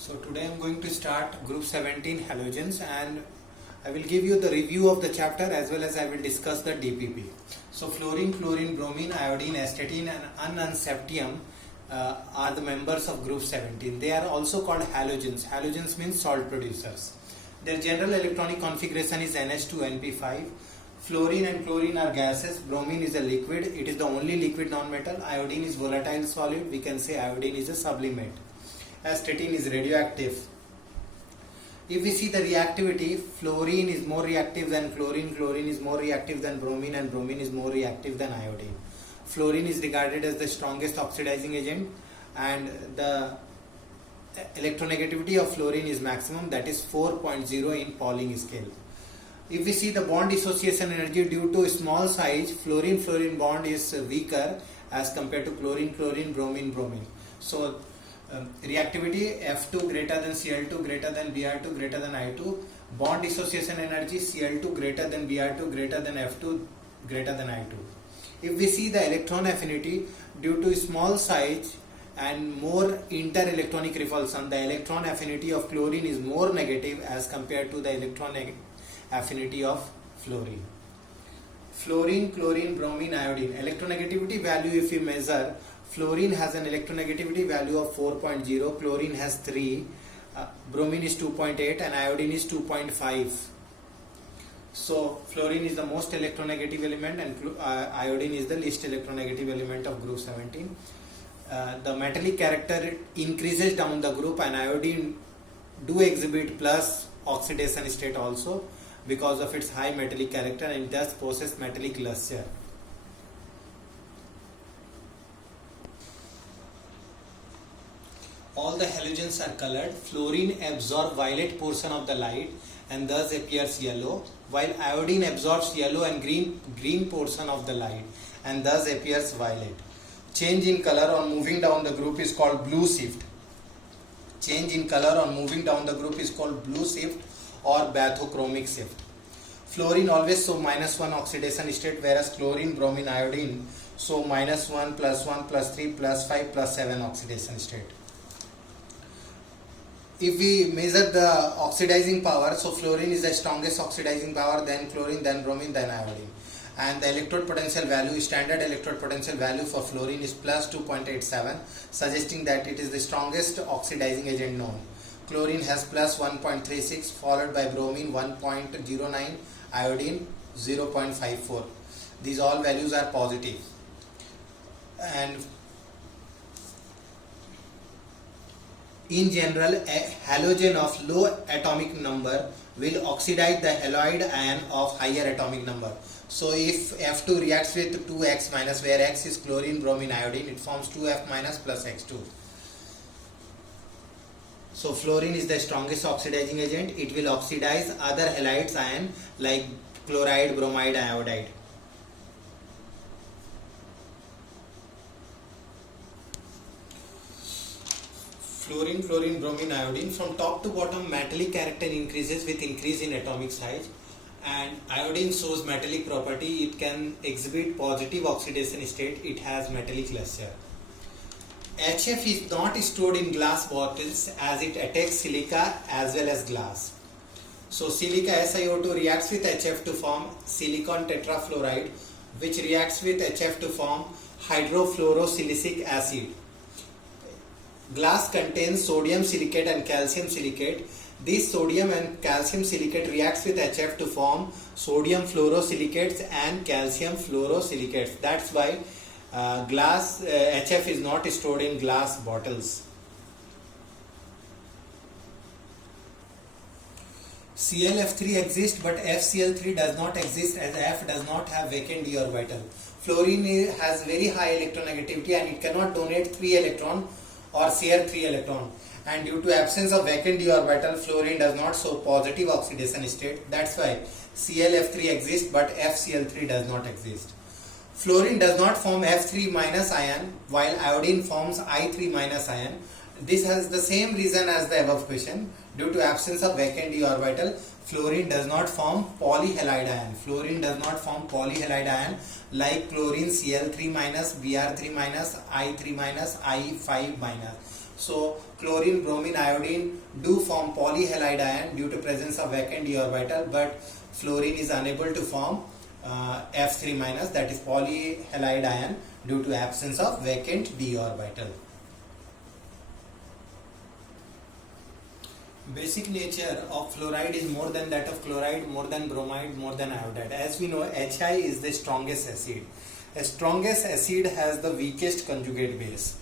So today I am going to start group 17 halogens, and I will give you the review of the chapter as well as I will discuss the DPP. So fluorine, chlorine, bromine, iodine, astatine and unseptium are the members of group 17. They are also called halogens. Halogens means salt producers. Their general electronic configuration is NH2NP5. Fluorine and chlorine are gases. Bromine is a liquid. It is the only liquid non-metal. Iodine is volatile solid. We can say iodine is a sublimate. Astatine is radioactive. If we see the reactivity, fluorine is more reactive than chlorine, chlorine is more reactive than bromine, and bromine is more reactive than iodine. Fluorine is regarded as the strongest oxidizing agent, and the electronegativity of fluorine is maximum, that is 4.0 in Pauling scale. If we see the bond dissociation energy, due to small size, fluorine-fluorine bond is weaker as compared to chlorine-chlorine, bromine-bromine. So reactivity F2 greater than Cl2 greater than Br2 greater than I2, bond dissociation energy Cl2 greater than Br2 greater than F2 greater than I2. If we see the electron affinity, due to small size and more inter-electronic repulsion, the electron affinity of chlorine is more negative as compared to the electron affinity of fluorine. Fluorine, chlorine, bromine, iodine. Electronegativity value, if you measure, fluorine has an electronegativity value of 4.0, chlorine has 3, bromine is 2.8 and iodine is 2.5. So fluorine is the most electronegative element and iodine is the least electronegative element of group 17. The metallic character increases down the group, and iodine do exhibit plus oxidation state also because of its high metallic character, and it does possess metallic luster. All the halogens are colored. Fluorine absorbs violet portion of the light and thus appears yellow, while iodine absorbs yellow and green portion of the light and thus appears violet. Change in color on moving down the group is called blue shift. Change in color on moving down the group is called blue shift or bathochromic shift. Fluorine always show -1 oxidation state, whereas chlorine, bromine, iodine show -1, +1, +3, +5, +7 oxidation state. If we measure the oxidizing power, so fluorine is the strongest oxidizing power, then chlorine, then bromine, then iodine. And the electrode potential value, standard electrode potential value for fluorine is +2.87, suggesting that it is the strongest oxidizing agent known. Chlorine has +1.36, followed by bromine 1.09, iodine 0.54. These all values are positive. And in general, a halogen of low atomic number will oxidize the halide ion of higher atomic number. So if F2 reacts with 2X minus, where X is chlorine, bromine, iodine, it forms 2F minus plus X2. So fluorine is the strongest oxidizing agent. It will oxidize other halides ion like chloride, bromide, iodide. Fluorine, chlorine, bromine, iodine. From top to bottom, metallic character increases with increase in atomic size, and iodine shows metallic property. It can exhibit positive oxidation state. It has metallic luster. HF is not stored in glass bottles as it attacks silica as well as glass. So silica SiO2 reacts with HF to form silicon tetrafluoride, which reacts with HF to form hydrofluorosilicic acid. Glass contains sodium silicate and calcium silicate. This sodium and calcium silicate reacts with HF to form sodium fluorosilicates and calcium fluorosilicates. That's why glass HF is not stored in glass bottles. ClF3 exists, but FCl3 does not exist, as F does not have vacant d orbital. Fluorine has very high electronegativity and it cannot donate 3 electron or share 3 electron, and due to absence of vacant d orbital, fluorine does not show positive oxidation state. That's why ClF3 exists but FCl3 does not exist. Fluorine does not form F3 minus ion, while iodine forms I3 minus ion. This has the same reason as the above question. Due to absence of vacant d orbital, fluorine does not form polyhalide ion. Fluorine does not form polyhalide ion like chlorine Cl3 minus, Br3 minus, I3 minus, I5 minus. So chlorine, bromine, iodine do form polyhalide ion due to presence of vacant d orbital, but fluorine is unable to form F3 minus, that is polyhalide ion, due to absence of vacant d orbital. Basic nature of fluoride is more than that of chloride, more than bromide, more than iodide. As we know, Hi is the strongest acid. The strongest acid has the weakest conjugate base.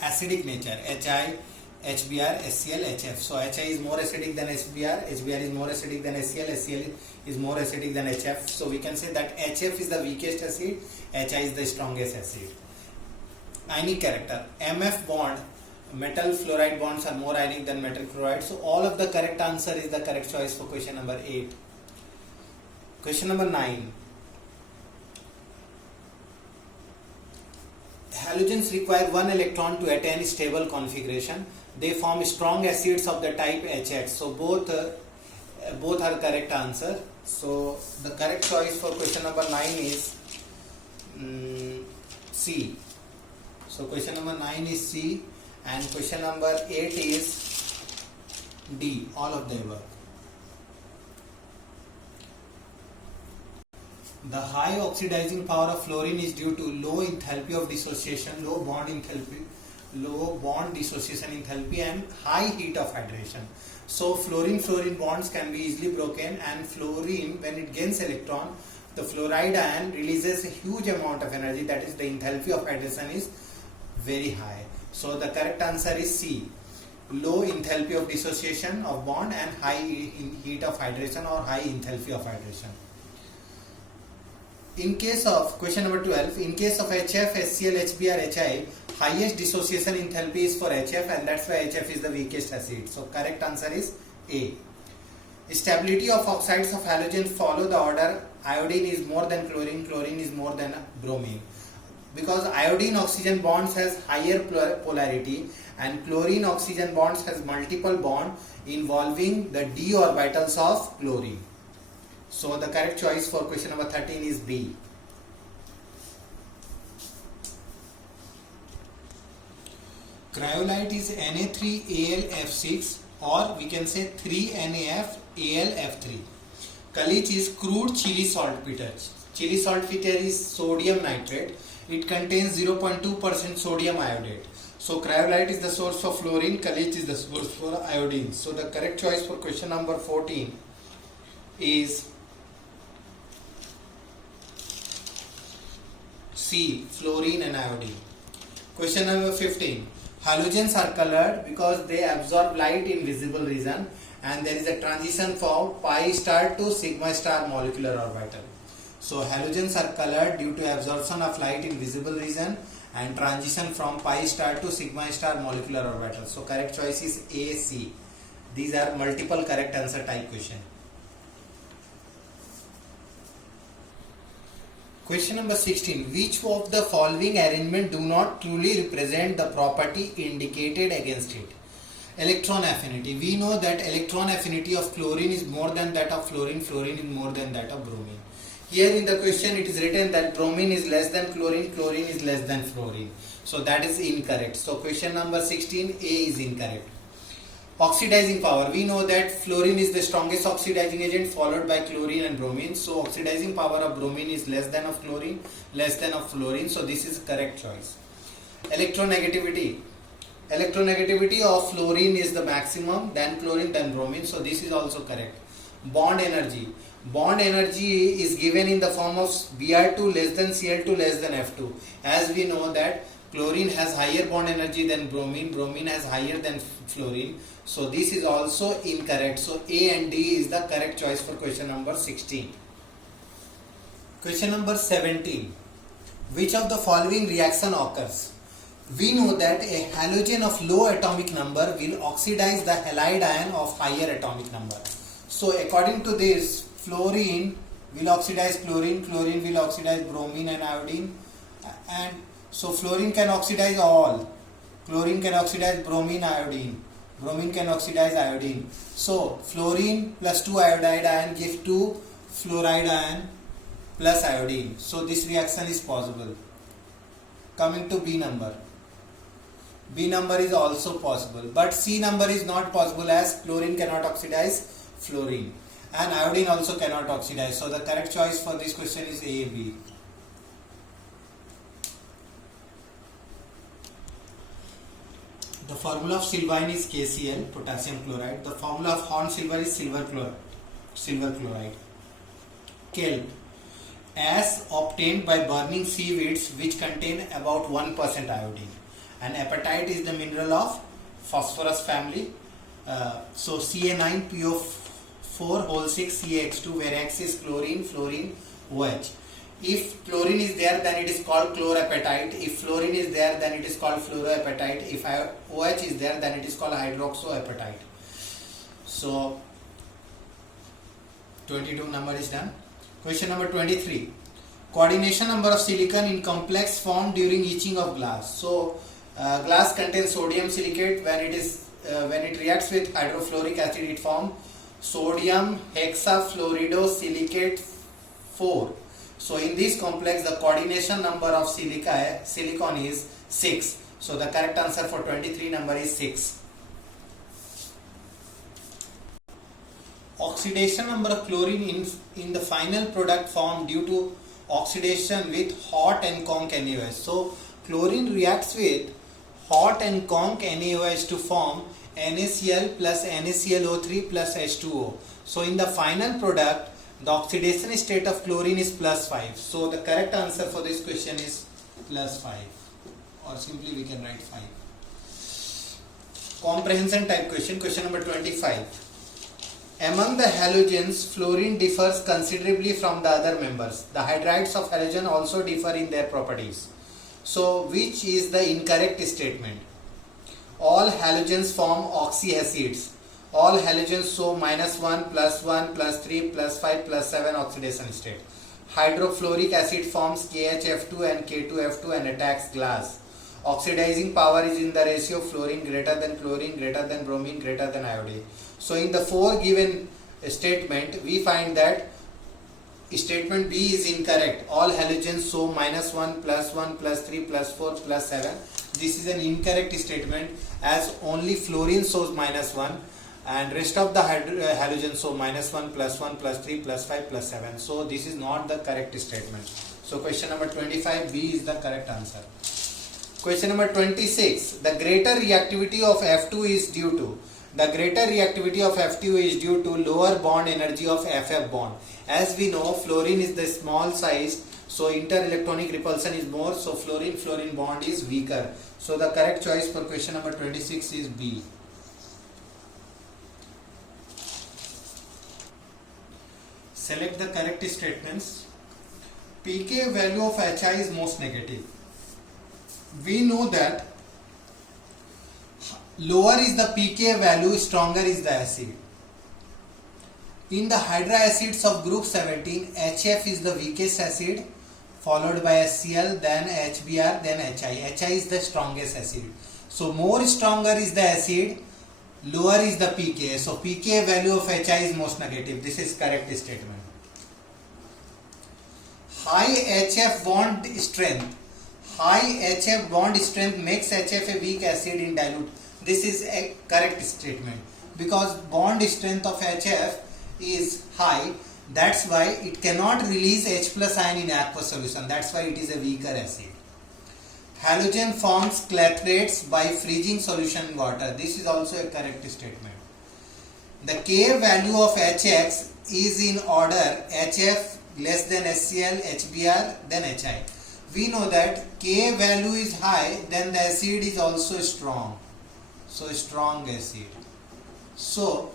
Acidic nature, Hi, HBr, HCl, HF. So Hi is more acidic than HBr, HBr is more acidic than HCl, HCl is more acidic than HF. So we can say that HF is the weakest acid, Hi is the strongest acid. Ionic character, MF bond, metal fluoride bonds are more ionic than metal chloride. So all of the correct answer is the correct choice for question number 8. Question number 9. Halogens require one electron to attain stable configuration. They form strong acids of the type HX. So both are correct answer. So the correct choice for question number 9 is C. So question number 9 is C, and question number 8 is D, all of the above. The high oxidizing power of fluorine is due to low enthalpy of dissociation, low bond dissociation enthalpy, and high heat of hydration. So fluorine bonds can be easily broken, and fluorine, when it gains electron, the fluoride ion releases a huge amount of energy, that is the enthalpy of hydration is very high. So the correct answer is C, low enthalpy of dissociation of bond and high heat of hydration or high enthalpy of hydration. In case of question number 12, in case of HF, HCl, HBr, Hi, highest dissociation enthalpy is for HF, and that's why HF is the weakest acid. So correct answer is A. Stability of oxides of halogen follow the order iodine is more than chlorine, chlorine is more than bromine. Because iodine oxygen bonds has higher polarity and chlorine oxygen bonds has multiple bond involving the d orbitals of chlorine. So the correct choice for question number 13 is B. Cryolite is Na3AlF6, or we can say 3NaFAlF3. Caliche is crude chili saltpeter. Chili saltpeter is sodium nitrate. It contains 0.2% sodium iodate. So cryolite is the source for fluorine, caliche is the source for iodine. So the correct choice for question number 14 is C, fluorine and iodine. Question number 15. Halogens are colored because they absorb light in visible region, and there is a transition from pi star to sigma star molecular orbital. So halogens are colored due to absorption of light in visible region and transition from pi star to sigma star molecular orbital. So correct choice is A, C. These are multiple correct answer type question. Question number 16. Which of the following arrangement do not truly represent the property indicated against it? Electron affinity. We know that electron affinity of chlorine is more than that of fluorine, fluorine is more than that of bromine. Here in the question it is written that bromine is less than chlorine, chlorine is less than fluorine. So that is incorrect. So question number 16, A is incorrect. Oxidizing power. We know that fluorine is the strongest oxidizing agent followed by chlorine and bromine. So oxidizing power of bromine is less than of chlorine, less than of fluorine. So this is correct choice. Electronegativity. Electronegativity of fluorine is the maximum, then chlorine, then bromine. So this is also correct. Bond energy. Bond energy is given in the form of Br2 less than Cl2 less than F2. As we know that chlorine has higher bond energy than bromine, bromine has higher than fluorine. So this is also incorrect. So A and D is the correct choice for question number 16. Question number 17. Which of the following reaction occurs? We know that a halogen of low atomic number will oxidize the halide ion of higher atomic number. So according to this, fluorine will oxidize chlorine, chlorine will oxidize bromine and iodine, and so fluorine can oxidize all. Chlorine can oxidize bromine, iodine. Bromine can oxidize iodine. So fluorine plus 2 iodide ion give 2 fluoride ion plus iodine. So this reaction is possible. Coming to B number. B number is also possible, but C number is not possible as chlorine cannot oxidize fluorine and iodine also cannot oxidize. So the correct choice for this question is A, B. The formula of Sylvine is KCl, potassium chloride. The formula of horn silver is silver chloride. Kelp, as obtained by burning seaweeds which contain about 1% iodine. And apatite is the mineral of phosphorus family. So Ca9PO4(6) CaX2, where X is chlorine, fluorine, OH. If chlorine is there, then it is called chlorapatite. If fluorine is there, then it is called fluoroapatite. If OH is there, then it is called hydroxoapatite. So 22 number is done. Question number 23. Coordination number of silicon in complex form during etching of glass. So glass contains sodium silicate. When it reacts with hydrofluoric acid, it forms sodium hexafluoridosilicate 4. So in this complex, the coordination number of silicon is 6. So the correct answer for 23 number is 6. Oxidation number of chlorine in the final product formed due to oxidation with hot and conc NaOH. So chlorine reacts with hot and conc NaOH to form NaCl plus NaClO3 plus H2O. So in the final product, the oxidation state of chlorine is +5. So the correct answer for this question is +5, or simply we can write 5. Comprehension type question. Question number 25. Among the halogens, fluorine differs considerably from the other members. The hydrides of halogen also differ in their properties. So which is the incorrect statement? All halogens form oxyacids. All halogens show -1, +1, +3, +5, +7 oxidation state. Hydrofluoric acid forms KHF2 and K2F2 and attacks glass. Oxidizing power is in the ratio fluorine greater than chlorine greater than bromine greater than iodine. So in the 4 given statement, we find that statement B is incorrect. All halogens show -1, +1, +3, +4, +7. This is an incorrect statement as only fluorine shows -1 and rest of the halogens show -1, +1, +3, +5, +7. So this is not the correct statement. So question number 25, B is the correct answer. Question number 26. The greater reactivity of F2 is due to. The greater reactivity of F2 is due to lower bond energy of FF bond. As we know, fluorine is the small size, so inter-electronic repulsion is more, so fluorine-fluorine bond is weaker. So the correct choice for question number 26 is B. Select the correct statements. pK value of HI is most negative. We know that lower is the pK value, stronger is the acid. In the hydroacids of group 17, HF is the weakest acid, followed by HCl, then HBr, then HI. HI is the strongest acid. So more stronger is the acid, lower is the pK. So pK value of HI is most negative. This is correct statement. High HF bond strength. High HF bond strength makes HF a weak acid in dilute. This is a correct statement because bond strength of HF is high. That's why it cannot release H plus ion in aqueous solution. That's why it is a weaker acid. Halogen forms clathrates by freezing solution in water. This is also a correct statement. The K value of HX is in order HF less than HCl, HBr, then HI. We know that K value is high, then the acid is also strong. So strong acid. So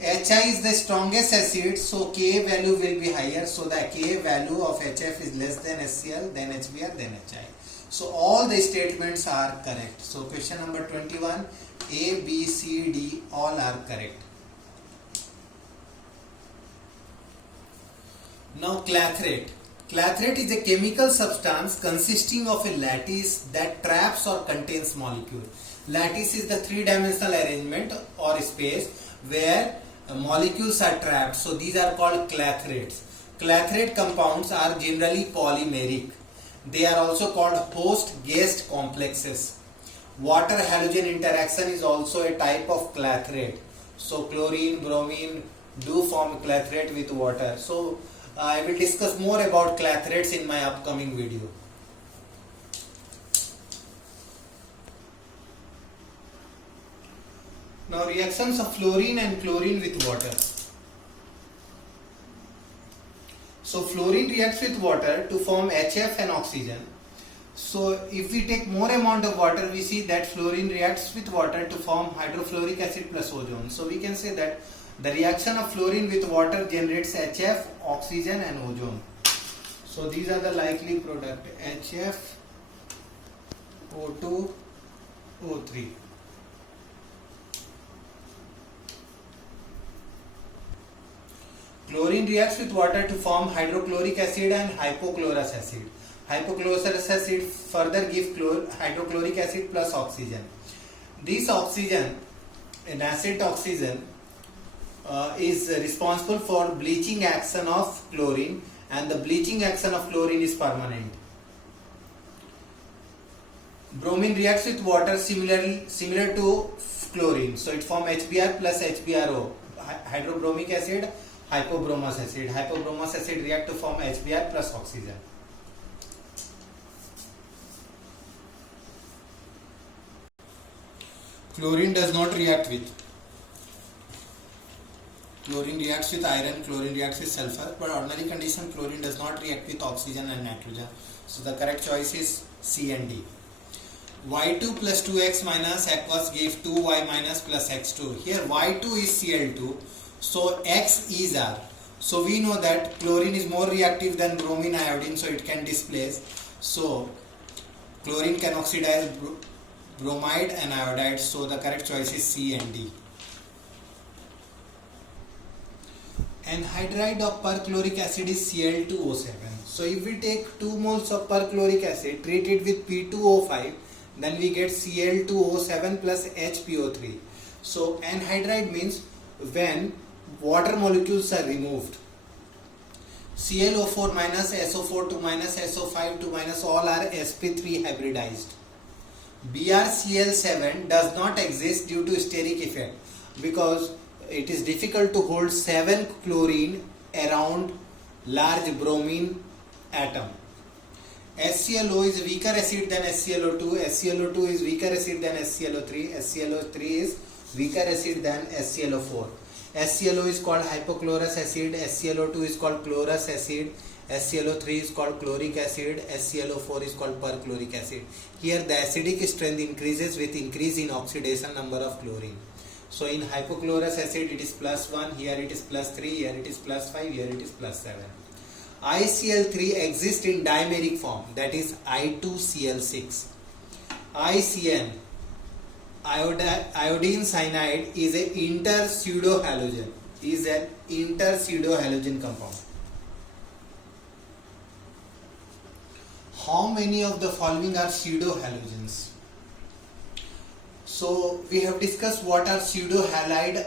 HI is the strongest acid, so K value will be higher. So the K value of HF is less than HCl, then HBr, then HI. So all the statements are correct. So question number 21, A, B, C, D, all are correct. Now clathrate. Clathrate is a chemical substance consisting of a lattice that traps or contains molecule. Lattice is the three-dimensional arrangement or space where molecules are trapped. So these are called clathrates. Clathrate compounds are generally polymeric. They are also called host-guest complexes. water halogen interaction is also a type of clathrate. So chlorine, bromine do form clathrate with water. So I will discuss more about clathrates in my upcoming video. Now reactions of fluorine and chlorine with water. So fluorine reacts with water to form HF and oxygen. So if we take more amount of water, we see that fluorine reacts with water to form hydrofluoric acid plus ozone. So we can say that the reaction of fluorine with water generates HF, oxygen and ozone. So these are the likely product, HF, O2, O3. Chlorine reacts with water to form hydrochloric acid and hypochlorous acid. Hypochlorous acid further gives hydrochloric acid plus oxygen. This oxygen, an acid oxygen, is responsible for bleaching action of chlorine, and the bleaching action of chlorine is permanent. Bromine reacts with water similar to chlorine, so it forms HBr plus HBrO, hydrobromic acid, hypobromous acid. Hypobromous acid react to form HBr plus oxygen. Chlorine does not react with. Chlorine reacts with iron, chlorine reacts with sulfur, but ordinary condition chlorine does not react with oxygen and nitrogen. So the correct choice is C and D. Y2 plus 2x minus aqueous give 2y minus plus x2. Here Y2 is Cl2, so X is R. So we know that chlorine is more reactive than bromine iodine, so it can displace. So chlorine can oxidize bromide and iodide, so the correct choice is C and D. Anhydride of perchloric acid is Cl2O7. So if we take 2 moles of perchloric acid, treat it with P2O5, then we get Cl2O7 plus HPO3. So anhydride means when water molecules are removed. ClO4 minus, SO4 2 minus, SO5 2 minus, all are sp3 hybridized. BrCl7 does not exist due to steric effect because it is difficult to hold 7 chlorine around large bromine atom. HClO is weaker acid than HClO2, HClO2 is weaker acid than HClO3, HClO3 is weaker acid than HClO4. HClO is called hypochlorous acid, HClO2 is called chlorous acid, HClO3 is called chloric acid, HClO4 is called perchloric acid. Here the acidic strength increases with increase in oxidation number of chlorine. So in hypochlorous acid it is plus 1, here it is plus 3, here it is plus 5, here it is plus 7. ICl3 exists in dimeric form, that is I2Cl6. ICN, iodine cyanide, is an inter-pseudohalogen compound. How many of the following are pseudohalogens? So we have discussed what are pseudohalogen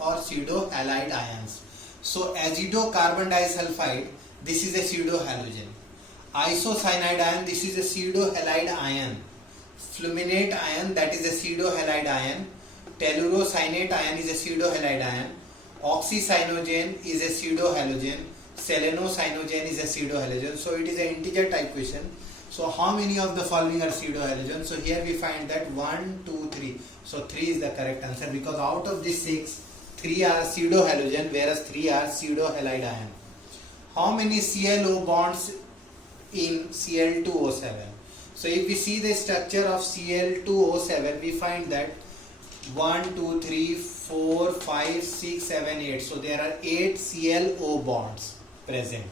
or pseudohalide ions. So azido carbon disulfide, this is a pseudohalogen. Isocyanide ion, this is a pseudohalide ion. Fluminate ion, that is a pseudohalide ion. Tellurocyanate ion is a pseudohalide ion. Oxycyanogen is a pseudohalogen. Selenocyanogen is a pseudohalogen. So it is an integer type question. So how many of the following are pseudohalogens? So here we find that 1, 2, 3. So 3 is the correct answer because out of these 6, 3 are pseudohalogen whereas 3 are pseudohalide ion. How many ClO bonds in Cl2O7? So if we see the structure of Cl2O7, we find that 1, 2, 3, 4, 5, 6, 7, 8. So there are 8 ClO bonds present.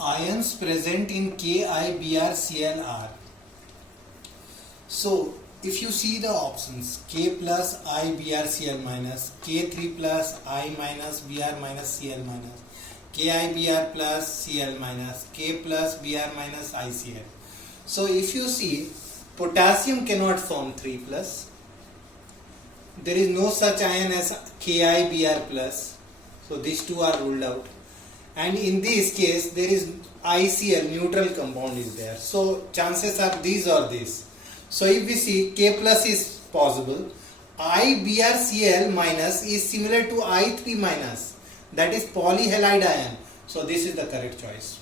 Ions present in KiBrClR. So if you see the options K plus I BrCl minus, K3 plus I minus Br minus Cl minus, KiBr plus Cl minus, K plus Br minus ICl. So if you see, potassium cannot form 3 plus. There is no such ion as KiBr plus. So these two are ruled out. and in this case there is ICl, neutral compound is there. So chances are these or this. So if we see K plus is possible, IBrCl minus is similar to I3 minus, that is polyhalide ion. So this is the correct choice.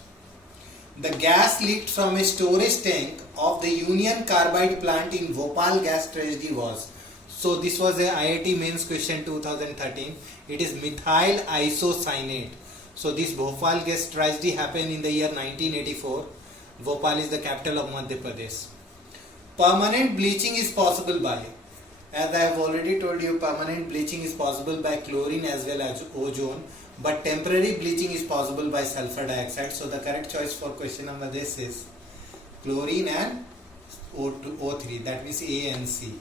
The gas leaked from a storage tank of the Union Carbide plant in Bhopal gas tragedy was. So this was a IIT mains question 2013. It is methyl isocyanate. So this Bhopal gas tragedy happened in the year 1984. Bhopal is the capital of Madhya Pradesh. Permanent bleaching is possible by, as I have already told you, permanent bleaching is possible by chlorine as well as ozone, but temporary bleaching is possible by sulfur dioxide. So the correct choice for question number this is chlorine and O3, that means A and C.